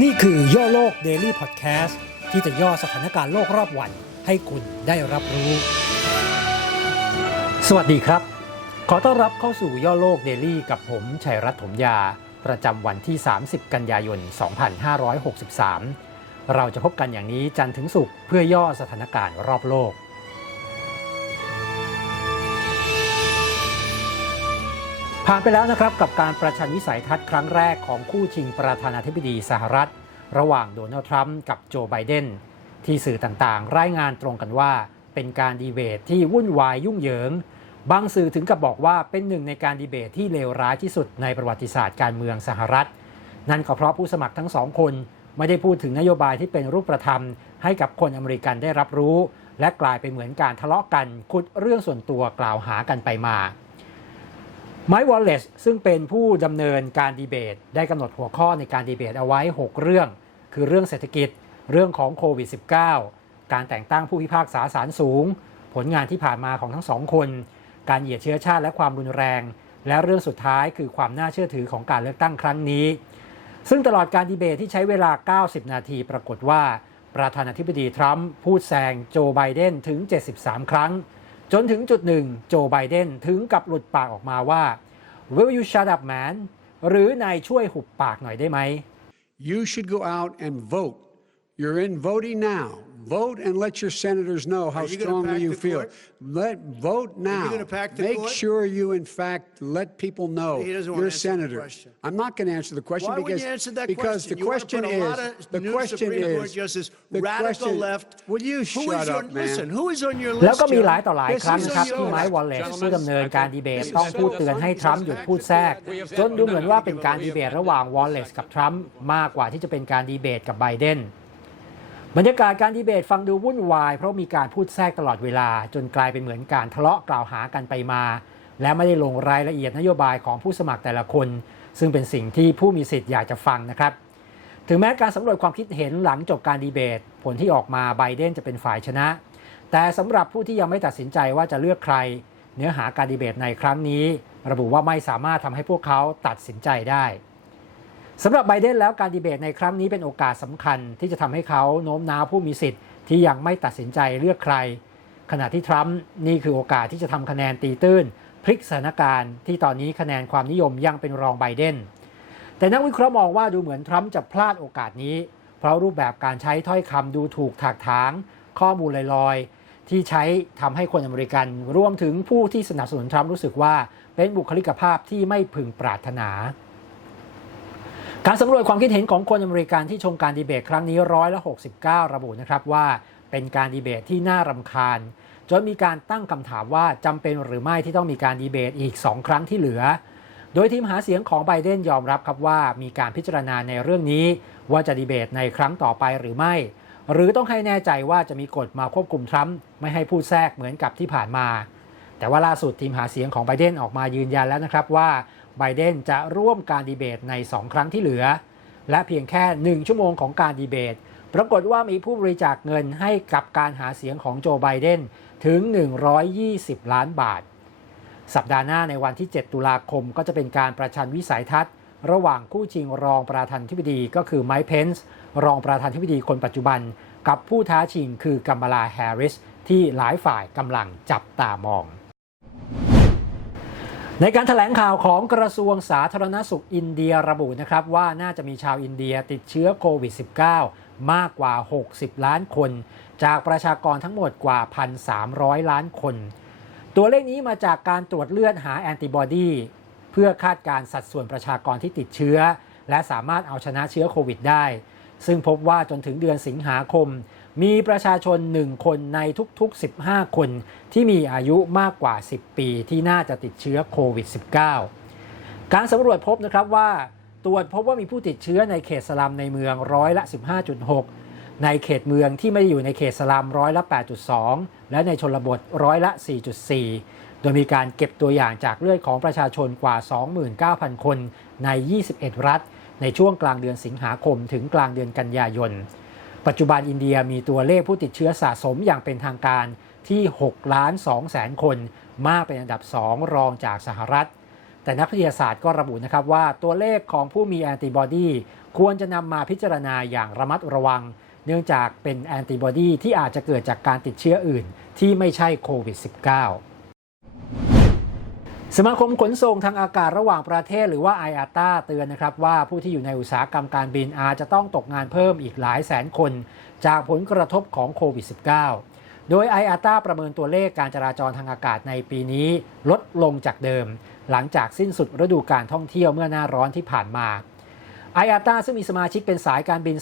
นี่คือย่อโลก Daily Podcast ที่จะย่อสถานการณ์โลกรอบวันให้คุณได้รับรู้ สวัสดีครับ ขอต้อนรับเข้าสู่ย่อโลก Daily กับผมชัยรัตน์ถมยา ประจำวันที่ 30 กันยายน 2563 เราจะพบกันอย่างนี้จันทร์ถึงศุกร์เพื่อย่อสถานการณ์รอบโลก ผ่านไปแล้วนะครับกับการประชันวิสัยทัศน์ครั้งแรกของคู่ชิงประธานาธิบดีสหรัฐ ระหว่างโดนัลด์ทรัมป์กับโจไบเดนที่สื่อต่างๆ รายงานตรงกันว่า เป็นการดีเบตที่วุ่นวายยุ่งเหยิง บางสื่อถึงกับบอกว่าเป็นหนึ่งในการดีเบตที่เลวร้ายที่สุดในประวัติศาสตร์การเมืองสหรัฐ นั่นก็เพราะผู้สมัครทั้งสองคนไม่ได้พูดถึงนโยบายที่เป็นรูปธรรม ให้กับคนอเมริกันได้รับรู้ และกลายเป็นเหมือนการทะเลาะกัน ขุดเรื่องส่วนตัวกล่าวหากันไปมา ไมค์วอลเลซซึ่งเป็นผู้ดำเนินการดีเบต ได้กำหนดหัวข้อในการดีเบตเอาไว้ 6 เรื่อง คือเรื่องเศรษฐกิจ เรื่องของโควิด -19 การแต่งตั้งผู้พิพากษาศาลสูง ผลงานที่ผ่านมาของทั้งสองคน การเหยียดเชื้อชาติและความรุนแรง และเรื่องสุดท้ายคือความน่าเชื่อถือของการเลือกตั้งครั้งนี้ ซึ่งตลอดการดีเบตที่ใช้เวลา 90 นาทีปรากฏว่า ประธานาธิบดีทรัมป์พูดแซงโจไบเดนถึง 73 ครั้ง จนถึงจุดหนึ่งโจไบเดนถึงกับหลุดปากออกมาว่า Will you shut up man หรือนายช่วยหุบปากหน่อยได้ไหม You should go out and vote. You're in voting now. Vote and let your senators know how Are you gonna strongly pack you the feel. court? Let vote now. gonna pack the Make court? sure you, in fact, let people know He doesn't wanna you're a answer the senator. question. I'm not going to answer the question Why wouldn't because you answer that because question? the You wanna question put a is lot of the new question Supreme Court is justices, the radical question. left. Will you Who shut is your, up, man? listen, who is on your list? แล้วก็มี Joe? หลายต่อหลาย This ครั้ง is นะครับ on ที่ your ไม list. ค์วอลเลซผู้ดำเนินการดีเบตต้องพูดเตือนให้ทรัมป์หยุดพูดแทรก จนดูเหมือนว่าเป็นการดีเบตระหว่างวอลเลซกับทรัมป์มากกว่าที่จะเป็นการดีเบตกับไบเดน บรรยากาศการดีเบตฟังดูวุ่นวาย เพราะมีการพูดแทรกตลอดเวลา จนกลายเป็นเหมือนการทะเลาะกล่าวหากันไปมา และไม่ได้ลงรายละเอียดนโยบายของผู้สมัครแต่ละคน ซึ่งเป็นสิ่งที่ผู้มีสิทธิ์อยากจะฟังนะครับ ถึงแม้การสำรวจความคิดเห็นหลังจบการดีเบต ผลที่ออกมาไบเดนจะเป็นฝ่ายชนะ แต่สำหรับผู้ที่ยังไม่ตัดสินใจว่าจะเลือกใคร เนื้อหาการดีเบตในครั้งนี้ ระบุว่าไม่สามารถทำให้พวกเขาตัดสินใจได้ สำหรับไบเดนแล้วการดีเบตในครั้งนี้เป็นโอกาสสำคัญที่จะทำให้เขาโน้มน้าวผู้มีสิทธิ์ที่ยังไม่ตัดสินใจเลือกใคร ขณะที่ทรัมป์นี่คือโอกาสที่จะทำคะแนนตีตื้น พลิกสถานการณ์ที่ตอนนี้คะแนนความนิยมยังเป็นรองไบเดนแต่นักวิเคราะห์มองว่าดูเหมือนทรัมป์จะพลาดโอกาสนี้ เพราะรูปแบบการใช้ถ้อยคำดูถูกถากถาง ข้อมูลลอยๆ ที่ใช้ทำให้คนอเมริกัน รวมถึงผู้ที่สนับสนุนทรัมป์รู้สึกว่าเป็นบุคลิกภาพที่ไม่พึงปรารถนา การสำรวจความคิดเห็นของคนอเมริกันที่ชมการดีเบตครั้งนี้ร้อยละ69 ระบุนะครับว่าเป็นการดีเบตที่น่ารำคาญ จนมีการตั้งคำถามว่าจำเป็นหรือไม่ที่ต้องมีการดีเบตอีก 2 ครั้งที่เหลือ โดยทีมหาเสียงของไบเดนยอมรับครับว่ามีการพิจารณาในเรื่องนี้ ว่าจะดีเบตในครั้งต่อไปหรือไม่ หรือต้องให้แน่ใจว่าจะมีกฎมาควบคุมทรัมป์ไม่ให้พูดแทรกเหมือนกับที่ผ่านมา แต่ว่าล่าสุดทีมหาเสียงของไบเดนออกมายืนยันแล้วนะครับว่า ไบเดนจะร่วมการดีเบตใน 2 ครั้งที่เหลือ และเพียงแค่ 1 ชั่วโมงของการดีเบต ปรากฏว่ามีผู้บริจาคเงินให้กับการหาเสียงของโจไบเดนถึง 120 ล้านบาท สัปดาห์หน้าในวันที่ 7 ตุลาคมก็จะเป็นการประชันวิสัยทัศน์ ระหว่างคู่ชิงรองประธานาธิบดีก็คือไมค์เพนส์รองประธานาธิบดีคนปัจจุบัน กับผู้ท้าชิงคือกัมบาลาแฮร์ริสที่หลายฝ่ายกำลังจับตามอง ในการถแถลงข่าวของกระทรวงสาธารณสุขอินเดียระบุนะครับว่าน่าจะมีชาวอินเดียติดเชื้อโควิด -19 มากกว่า 60 ล้านคน จากประชากรทั้งหมดกว่า 1,300 ล้านคน ตัวเลขนี้มาจากการตรวจเลือดหาแอนติบอดี เพื่อคาดการณ์สัดส่วนประชากรที่ติดเชื้อ และสามารถเอาชนะเชื้อโควิดได้ ซึ่งพบว่าจนถึงเดือนสิงหาคม มีประชาชน 1 คนในทุกๆ 15 คนที่มีอายุมากกว่า 10 ปีที่น่าจะติดเชื้อโควิด -19 การสำรวจพบนะครับว่า ตรวจพบว่ามีผู้ติดเชื้อในเขตสลัมในเมืองร้อยละ 15.6 ในเขตเมืองที่ไม่ได้อยู่ในเขตสลัมร้อยละ 8.2 และในชนบทร้อยละ 4.4 โดยมีการเก็บตัวอย่างจากเลือดของประชาชนกว่า 29,000 คนใน 21 รัฐ ในช่วงกลางเดือนสิงหาคมถึงกลางเดือนกันยายน ปัจจุบันอินเดียมีตัวเลขผู้ติดเชื้อสะสมอย่างเป็นทางการที่6ล้าน2แสนคน มากเป็นอันดับ 2 รองจากสหรัฐ แต่นักวิทยาศาสตร์ก็ระบุนะครับว่าตัวเลขของผู้มีแอนติบอดีควรจะนำมาพิจารณาอย่างระมัดระวัง เนื่องจากเป็นแอนติบอดีที่อาจจะเกิดจากการติดเชื้ออื่นที่ไม่ใช่โควิด -19 สมาคมขนส่งทางอากาศระหว่างประเทศหรือว่า IATA เตือนนะครับว่าผู้ที่อยู่ในอุตสาหกรรมการบินอาจจะต้องตกงานเพิ่มอีกหลายแสนคน จากผลกระทบของโควิด -19 โดย IATA ประเมินตัวเลขการจราจรทางอากาศในปีนี้ลดลงจากเดิม หลังจากสิ้นสุดฤดูการท่องเที่ยวเมื่อหน้าร้อนที่ผ่านมา IATA ซึ่งมีสมาชิกเป็นสายการบิน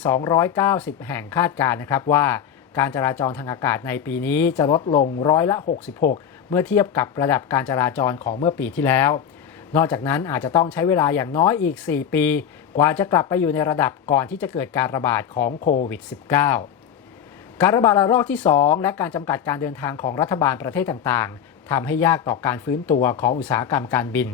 290 แห่งคาดการนะครับว่า การจราจรทางอากาศในปีนี้จะลดลงร้อยละ 66 เมื่อเทียบกับระดับการจราจรของเมื่อปีที่แล้ว นอกจากนั้นอาจจะต้องใช้เวลาอย่างน้อยอีก 4 ปี กว่าจะกลับไปอยู่ในระดับก่อนที่จะเกิดการระบาดของโควิด -19 การระบาดระลอกที่ 2 และการจำกัดการเดินทางของรัฐบาลประเทศต่างๆทำให้ยากต่อการฟื้นตัวของอุตสาหกรรมการบิน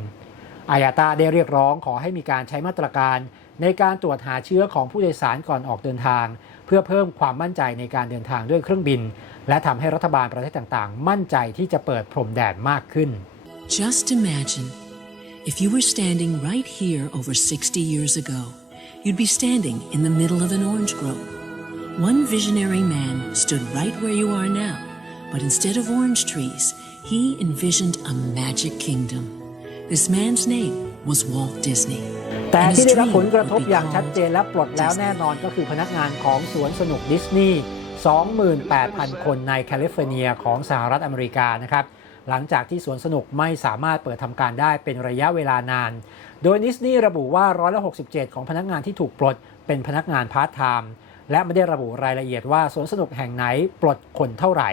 อายาตาได้เรียกร้องขอให้มีการใช้มาตรการในการตรวจหาเชื้อของผู้โดยสารก่อนออกเดินทาง เพื่อเพิ่มความมั่นใจในการเดินทางด้วยเครื่องบิน และทำให้รัฐบาลประเทศต่างๆ มั่นใจที่จะเปิดพรมแดนมากขึ้น Just imagine if you were standing right here over 60 years ago, you'd be standing in the middle of an orange grove. One visionary man stood right where you are now, but instead of orange trees, he envisioned a magic kingdom. This man's name was Walt Disney. แต่ and his ที่ได้รับ dream ผลกระทบ would be อย่างชัด called เจนและปลดแล้วแน่นอนก็คือพนักงานของสวนสนุกดิสนีย์ 28,000 คนในแคลิฟอร์เนียของสหรัฐอเมริกานะครับหลังจากที่สวนสนุกไม่สามารถเปิดทำการได้เป็นระยะเวลานาน โดยดิสนีย์ระบุว่าร้อยละ67 ของพนักงานที่ถูกปลดเป็นพนักงานพาร์ทไทม์และไม่ได้ระบุรายละเอียดว่าสวนสนุกแห่งไหนปลดคนเท่าไหร่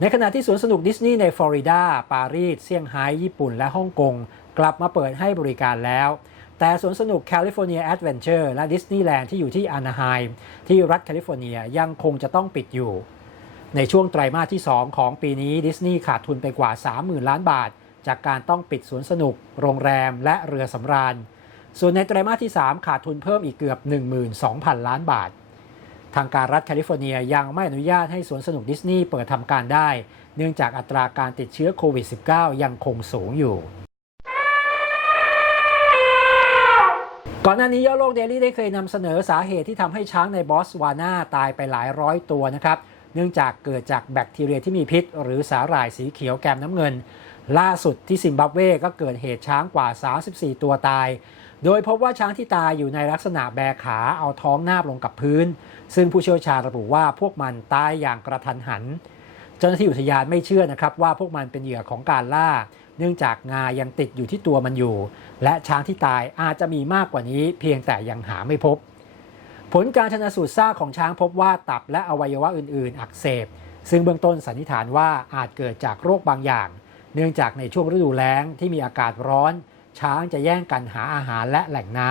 ในขณะที่สวนสนุกดิสนีย์ในฟลอริดา ปารีส เซี่ยงไฮ้ ญี่ปุ่น และฮ่องกง กลับมาเปิดให้บริการแล้ว แต่สวนสนุกแคลิฟอร์เนียแอดเวนเจอร์และดิสนีย์แลนด์ที่อยู่ที่อานาไฮม์ที่รัฐแคลิฟอร์เนียยังคงจะต้องปิดอยู่ ในช่วงไตรมาสที่ 2 ของปีนี้ดิสนีย์ขาดทุนไปกว่า 30,000 ล้านบาท จากการต้องปิดสวนสนุก โรงแรม และเรือสำราญ ส่วนในไตรมาสที่ 3 ขาดทุนเพิ่มอีกเกือบ 12,000 ล้านบาท ทางการรัฐแคลิฟอร์เนียยังไม่อนุญาตให้สวนสนุกดิสนีย์เปิดทำการได้ เนื่องจากอัตราการติดเชื้อโควิด -19 ยังคงสูงอยู่ ก่อนหน้านี้ยอโลกเดลี่ได้เคยนำเสนอสาเหตุที่ทำให้ช้างในบอสวานาตายไปหลายร้อยตัวนะครับ เนื่องจากเกิดจากแบคทีเรียที่มีพิษ หรือสาหร่ายสีเขียวแกมน้ำเงิน ล่าสุดที่ซิมบับเวก็เกิดเหตุช้างกว่า 34 ตัวตาย โดยพบว่าช้างที่ตายอยู่ในลักษณะแบขาเอาท้องนาบลงกับพื้น ซึ่งผู้เชี่ยวชาญระบุว่าพวกมันตายอย่างกระทันหัน เจ้าหน้าที่อุทยานไม่เชื่อนะครับว่าพวกมันเป็นเหยื่อของการล่า เนื่องจากงายังติดอยู่ที่ตัวมันอยู่ และช้างที่ตายอาจจะมีมากกว่านี้ เพียงแต่ยังหาไม่พบ ผลการชนะสูตรซากของช้างพบว่าตับและอวัยวะอื่น ๆ อักเสบ ซึ่งเบื้องต้นสันนิษฐานว่าอาจเกิดจากโรคบางอย่าง เนื่องจากในช่วงฤดูแล้งที่มีอากาศร้อน ช้างจะแย่งกันหาอาหารและแหล่งน้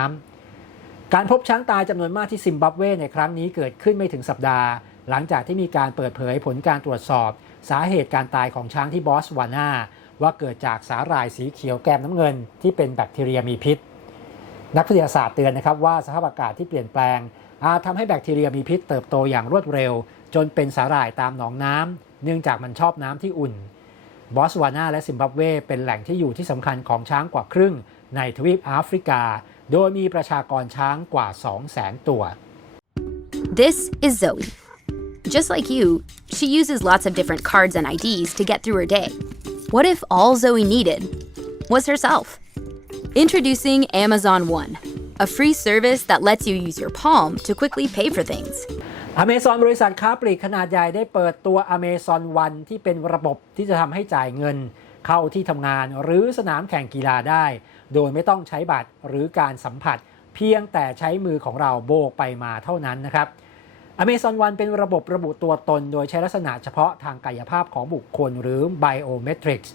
ำการพบช้างตายจำนวนมากที่ซิมบับเวในครั้งนี้เกิดขึ้นไม่ถึงสัปดาห์ หลังจากที่มีการเปิดเผยผลการตรวจสอบ สาเหตุการตายของช้างที่บอสวานาว่าเกิดจากสาหร่ายสีเขียวแกมน้ำเงิน ที่เป็นแบคทีเรียมีพิษ นักวิทยาศาสตร์เตือนนะครับว่าสภาพอากาศที่เปลี่ยนแปลง อาจทำให้แบคทีเรียมีพิษเติบโตอย่างรวดเร็ว จนเป็นสาหร่ายตามหนองน้ำเนื่องจากมันชอบน้ำที่อุ่นบอสวานาและซิมบับเวเป็นแหล่งที่อยู่ที่สำคัญของช้างกว่าครึ่ง ในทวีปแอฟริกา โดยมีประชากรช้างกว่า 200,000 ตัว This is Zoe. Just like you, she uses lots of different cards and IDs to get through her day. What if all Zoe needed was herself? Introducing Amazon One, a free service that lets you use your palm to quickly pay for things. อเมซอนบริษัทค้าปลีกขนาดใหญ่ได้เปิดตัว Amazon One ที่เป็นระบบที่จะทำให้จ่ายเงิน เข้าที่ทำงานหรือสนามแข่งกีฬาได้ โดยไม่ต้องใช้บัตรหรือการสัมผัส เพียงแต่ใช้มือของเราโบกไปมาเท่านั้นนะครับ Amazon One เป็นระบบระบุตัวตน โดยใช้ลักษณะเฉพาะทางกายภาพของบุคคลหรือ Biometrics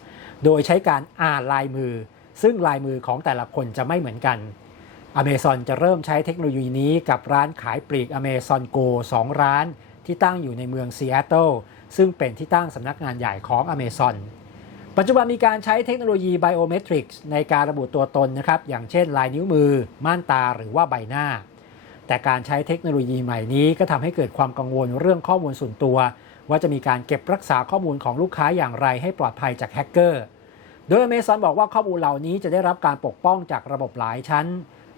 โดยใช้การอ่านลายมือ ซึ่งลายมือของแต่ละคนจะไม่เหมือนกัน Amazon จะเริ่มใช้เทคโนโลยีนี้กับร้านขายปลีก Amazon Go 2 ร้านที่ตั้งอยู่ในเมืองซีแอตเทิลซึ่งเป็นที่ตั้งสำนักงานใหญ่ของ Amazon ปัจจุบันมีการใช้เทคโนโลยี Biometrics ในการระบุตัวตนนะครับ อย่างเช่นลายนิ้วมือ ม่านตาหรือว่าใบหน้า แต่การใช้เทคโนโลยีใหม่นี้ก็ทำให้เกิดความกังวลเรื่องข้อมูลส่วนตัว ว่าจะมีการเก็บรักษาข้อมูลของลูกค้าอย่างไรให้ปลอดภัยจากแฮกเกอร์ โดย Amazon บอกว่าข้อมูลเหล่านี้จะได้รับการปกป้องจากระบบหลายชั้น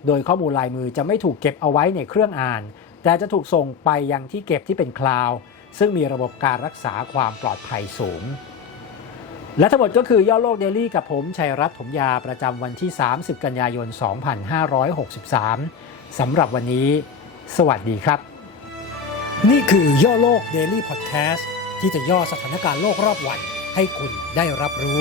โดยข้อมูลลายมือจะไม่ถูกเก็บเอาไว้ในเครื่องอ่าน แต่จะถูกส่งไปยังที่เก็บที่เป็นคลาวด์ซึ่งมีระบบการรักษาความปลอดภัยสูง และทั้งหมดก็คือย่อโลกเดลี่กับผมชัยรัตน์ถมยาประจำวันที่ 30 กันยายน 2563 สำหรับวันนี้ สวัสดีครับ นี่คือย่อโลก Daily Podcast ที่จะย่อสถานการณ์โลกรอบวันให้คุณได้รับรู้